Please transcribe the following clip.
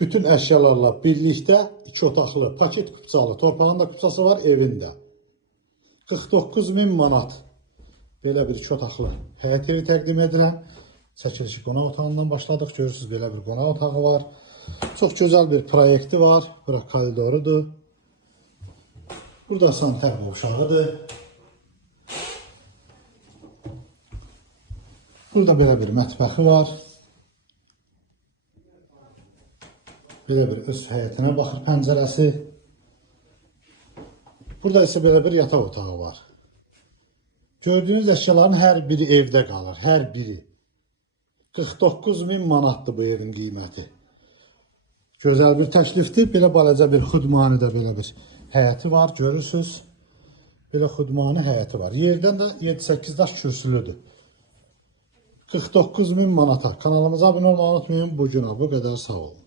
Bütün əşyalarla birlikdə 2 otaqlı, paket kupçalı, torpağında kupçası var evində. 49.000 manat. Belə bir 2 otaqlı həyət evi təqdim edirəm. Çəkilişi qonaq otağından başladıq. Görürsünüz, belə bir qonaq otağı var. Çox gözəl bir proyekti var. Bura koridorudur. Burada sanitar qovşağıdır. Burada belə bir mətbəxi var. Belə bir öz həyətinə baxır pəncərəsi. Burada isə belə bir yataq otağı var. Gördüyünüz əşyaların hər biri evdə qalır. Hər biri. 49.000 manatdır bu evin qiyməti. Gözəl bir təklifdir. Belə balaca bir xudmani belə bir həyəti var. Görürsünüz. Belə xudmani həyəti var. Yerdən də 7-8 daş kürsülüdür. 49.000 manata. Kanalımıza abunə olmayı unutmayın. Bu günə bu qədər, sağ olun.